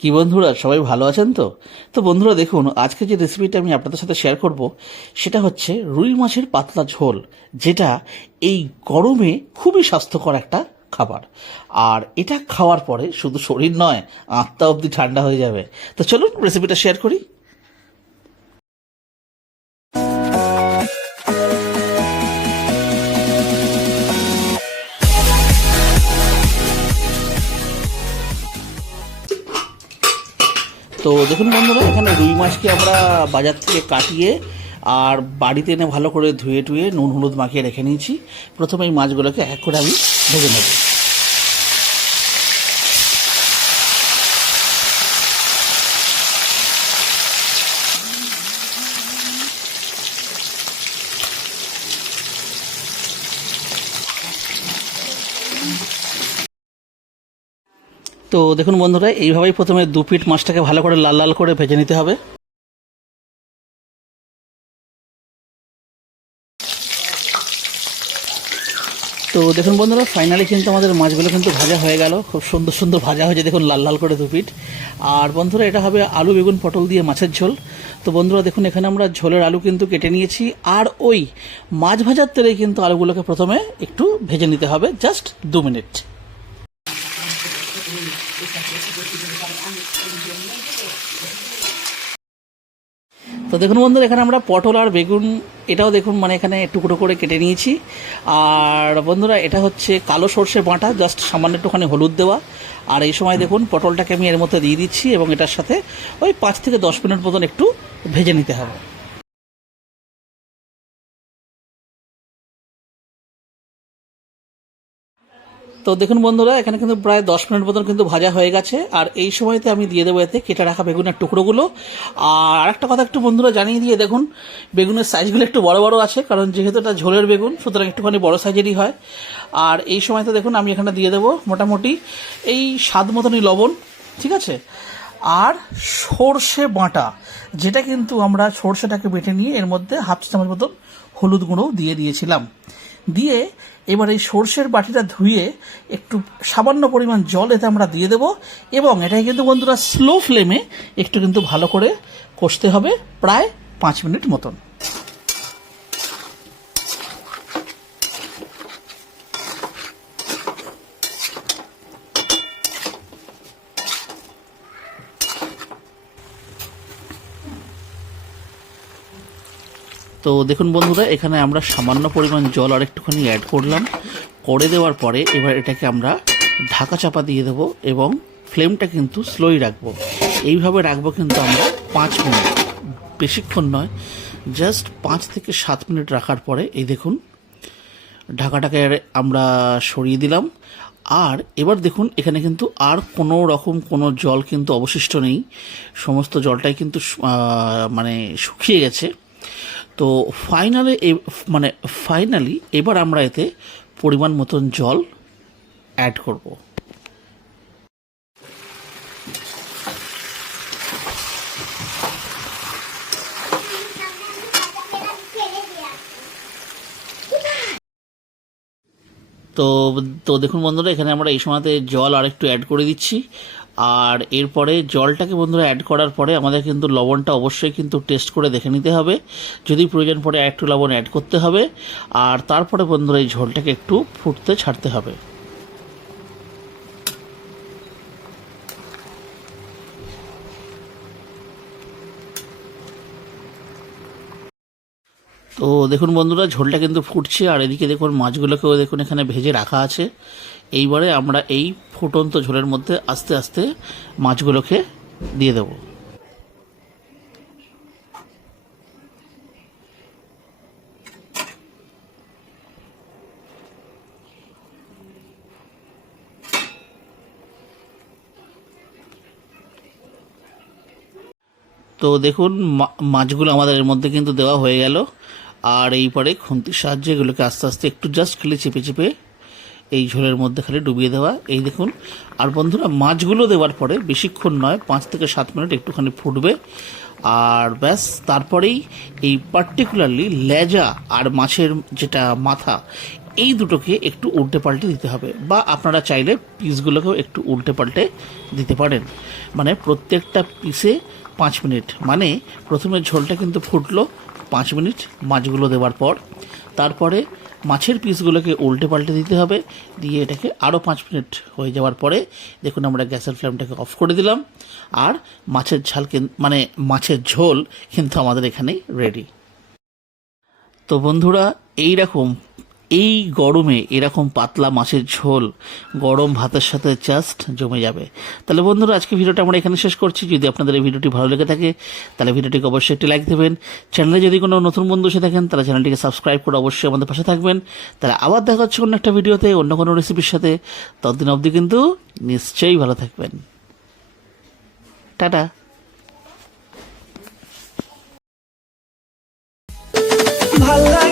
কি বন্ধুরা, সবাই ভালো আছেন তো? তো বন্ধুরা দেখুন, আজকে যে রেসিপিটা আমি আপনাদের সাথে শেয়ার করব সেটা হচ্ছে রুই মাছের পাতলা ঝোল, যেটা এই গরমে খুবই স্বাস্থ্যকর একটা খাবার। আর এটা খাওয়ার পরে শুধু শরীর নয়, আত্মা অবধি ঠান্ডা হয়ে যাবে। তো চলুন রেসিপিটা শেয়ার করি। তো দেখুন বন্ধুরা, এখানে রুই মাছকে আমরা বাজার থেকে কাটিয়ে আর বাড়িতে এনে ভালো করে ধুয়ে টুয়ে নুন হলুদ মাখিয়ে রেখে নিয়েছি। প্রথমে এই মাছগুলোকে এক করে আমি ভেজে নেব। তো দেখুন বন্ধুরা, এইভাবেই প্রথমে দু পিঠ মাছটাকে ভালো করে লাল লাল করে ভেজে নিতে হবে। তো দেখুন বন্ধুরা, ফাইনালি কিন্তু আমাদের মাছগুলো কিন্তু ভাজা হয়ে গেল, খুব সুন্দর সুন্দর ভাজা হয়েছে, দেখুন লাল লাল করে দু পিঠ। আর বন্ধুরা, এটা হবে আলু বেগুন পটল দিয়ে মাছের ঝোল। তো বন্ধুরা দেখুন, এখানে আমরা ঝোলের আলু কিন্তু কেটে নিয়েছি, আর ওই মাছ ভাজার তেলে কিন্তু আলুগুলোকে প্রথমে একটু ভেজে নিতে হবে, জাস্ট 2 মিনিট। তো দেখুন বন্ধুরা, এখানে আমরা পটল আর বেগুন এটাও দেখুন মানে এখানে টুকরো করে কেটে নিয়েছি। আর বন্ধুরা, এটা হচ্ছে কালো সর্ষে বাটা, জাস্ট সামান্য একটুখানি হলুদ দেওয়া। আর এই সময় দেখুন পটলটাকে আমি এর মধ্যে দিয়ে দিচ্ছি এবং এটার সাথে ওই 5 থেকে 10 মিনিট মতন একটু ভেজে নিতে হবে। তো দেখুন বন্ধুরা, এখানে কিন্তু প্রায় 10 মিনিট মতন কিন্তু ভাজা হয়ে গেছে। আর এই সময়তে আমি দিয়ে দেবো এতে কেটে রাখা বেগুনের টুকরোগুলো। আর আরেকটা কথা একটু বন্ধুরা জানিয়ে দিয়ে, দেখুন বেগুনের সাইজগুলো একটু বড় বড় আছে, কারণ যেহেতু এটা ঝোলের বেগুন, সুতরাং একটুখানি বড় সাইজেরই হয়। আর এই সময়তে দেখুন আমি এখানে দিয়ে দেবো মোটামুটি এই স্বাদ মতনই লবণ, ঠিক আছে। আর সর্ষে বাটা, যেটা কিন্তু আমরা সর্ষেটাকে বেটে নিয়ে এর মধ্যে হাফ চামচ মতন হলুদ গুঁড়ো দিয়ে দিয়েছিলাম। দিয়ে এবার এই সর্ষের বাটিটা ধুয়ে একটু সামান্য পরিমাণ জল এতে আমরা দিয়ে দেবো, এবং এটাকে কিন্তু বন্ধুরা স্লো ফ্লেমে একটু কিন্তু ভালো করে কষতে হবে, প্রায় 5 মিনিট মতন। তো দেখুন বন্ধুরা, এখানে আমরা সামান্য পরিমাণ জল আর একটুখানি অ্যাড করলাম, করে দেওয়ার পরে এবার এটাকে আমরা ঢাকা চাপা দিয়ে দেবো এবং ফ্লেমটা কিন্তু স্লোই রাখবো। এইভাবে রাখবো কিন্তু আমরা 5 মিনিট, বেশিক্ষণ নয়, জাস্ট 5 থেকে 7 মিনিট রাখার পরে এই দেখুন ঢাকাটাকে আমরা সরিয়ে দিলাম। আর এবার দেখুন এখানে কিন্তু আর কোনো রকম কোনো জল কিন্তু অবশিষ্ট নেই, সমস্ত জলটাই কিন্তু মানে শুকিয়ে গেছে। তো ফাইনালি এবার আমরা এতে পরিমাণ মতন জল অ্যাড করব। তো তো দেখুন বন্ধুরা, এখানে আমরা এই সময়তে জল আর একটু অ্যাড করে দিচ্ছি। আর এরপরে জলটাকে বন্ধুরা অ্যাড করার পরে আমাদের কিন্তু লবণটা অবশ্যই কিন্তু টেস্ট করে দেখে নিতে হবে, যদি প্রয়োজন পড়ে একটু লবণ অ্যাড করতে হবে। আর তারপরে বন্ধুরা এই ঝোলটাকে একটু ফুটতে ছাড়তে হবে। তো দেখুন বন্ধুরা, ঝোলটা কিন্তু ফুটছে, আর এদিকে দেখুন মাছগুলোকেও দেখুন এখানে ভেজে রাখা আছে। এইবারে আমরা এই ফুটন্ত ঝোলের মধ্যে আস্তে আস্তে মাছগুলোকে দিয়ে দেব। তো দেখুন মাছগুলো আমাদের এর মধ্যে কিন্তু দেওয়া হয়ে গেল। আর এইবারে খুন্তির সাহায্যে এগুলোকে আস্তে আস্তে একটু জাস্ট খালি চেপে চেপে এই ঝোলের মধ্যে খালি ডুবিয়ে দেওয়া, এই দেখুন। আর বন্ধুরা, মাছগুলো দেওয়ার পরে বেশিক্ষণ নয়, 5 থেকে 7 মিনিট একটুখানি ফুটবে। আর ব্যাস, তারপরেই এই পার্টিকুলারলি লেজা আর মাছের যেটা মাথা, এই দুটোকে একটু উল্টে পাল্টে দিতে হবে, বা আপনারা চাইলে পিসগুলোকেও একটু উল্টে পাল্টে দিতে পারেন। মানে প্রত্যেকটা পিসে 5 মিনিট, মানে প্রথমে ঝোলটা কিন্তু ফুটলো 5 মিনিট মাছগুলো দেওয়ার পর, তারপরে মাছের পিসগুলোকে উল্টে পাল্টে দিতে হবে, দিয়ে এটাকে আরও 5 মিনিট হয়ে যাওয়ার পরে দেখুন আমরা গ্যাসের ফ্লেমটাকে অফ করে দিলাম, আর মাছের ঝাল মানে মাছের ঝোল কিন্তু আমাদের এখানেই রেডি। তো বন্ধুরা এই গরমে এরকম পাতলা মাছের ঝোল গরম ভাতের সাথে জাস্ট জমে যাবে। তাহলে বন্ধুরা আজকে ভিডিওটা আমরা এখানে শেষ করছি। যদি আপনাদের এই ভিডিওটি ভালো লেগে থাকে তাহলে ভিডিওটিকে অবশ্যই একটি লাইক দেবেন। চ্যানেলে যদি কোনো নতুন বন্ধু এসে থাকেন তাহলে চ্যানেলটিকে সাবস্ক্রাইব করে অবশ্যই আমাদের পাশে থাকবেন। তাহলে আবার দেখা হচ্ছে অন্য একটা ভিডিওতে অন্য কোনো রেসিপির সাথে। ততদিন অবধি কিন্তু নিশ্চয়ই ভালো থাকবেন। টাটা। ভালো